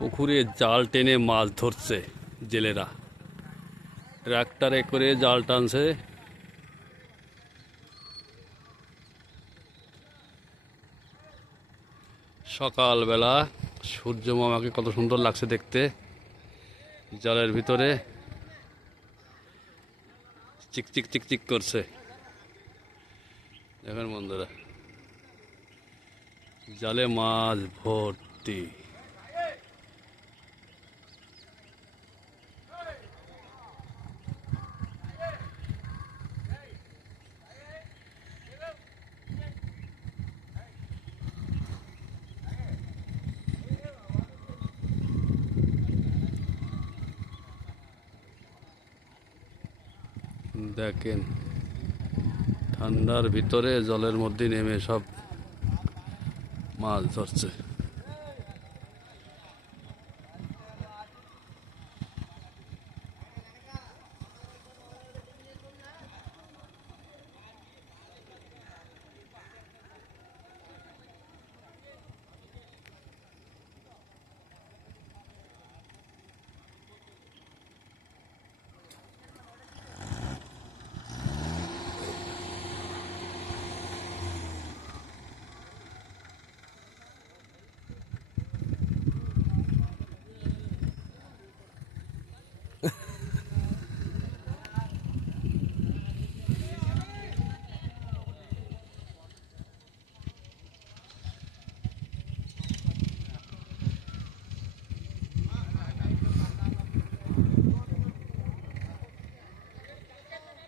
পুকুরে জাল টেনে মাছ ধরছে জেলেরা। ট্রাক্টরে করে জাল টানছে। সকালবেলা সূর্য মামাকে কত সুন্দর লাগছে দেখতে। জলের ভিতরে চিক চিক চিক চিক করছে। দেখেন বন্ধুরা, জালে মাছ ভর্তি। দেখেন ঠান্ডার ভিতরে জলের মধ্যে নেমে সব মাছ ধরছে।